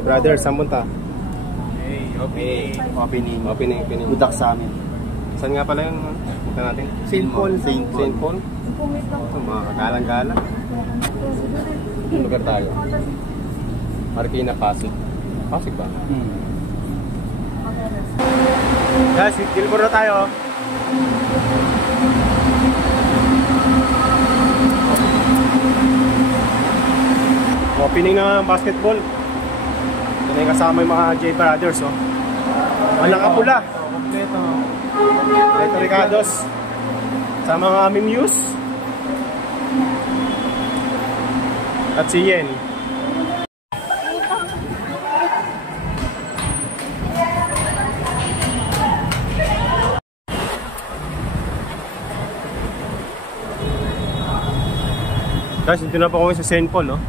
Hey brother, saan punta? Opening. Budak sa amin. Saan nga pala yung punta natin? St. Paul. St. Paul? Ito, mga kagalang-galang. Yung lugar tayo? Marikina, Pasig. Pasig ba? Guys, Gilmore na tayo. Opening na basketball. Ito na yung kasama yung mga J Brothers, oh. Walang kapula. Ito Ricardos. Sama ng aming Muse. At si Yen. Guys, dito na po kami sa St. Paul, no?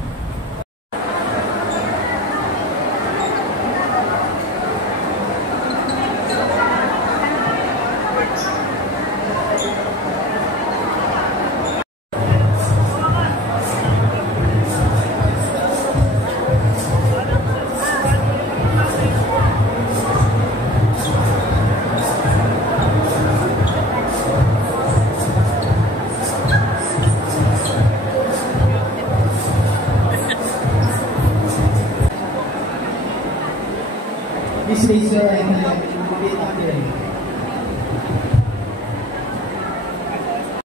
This is your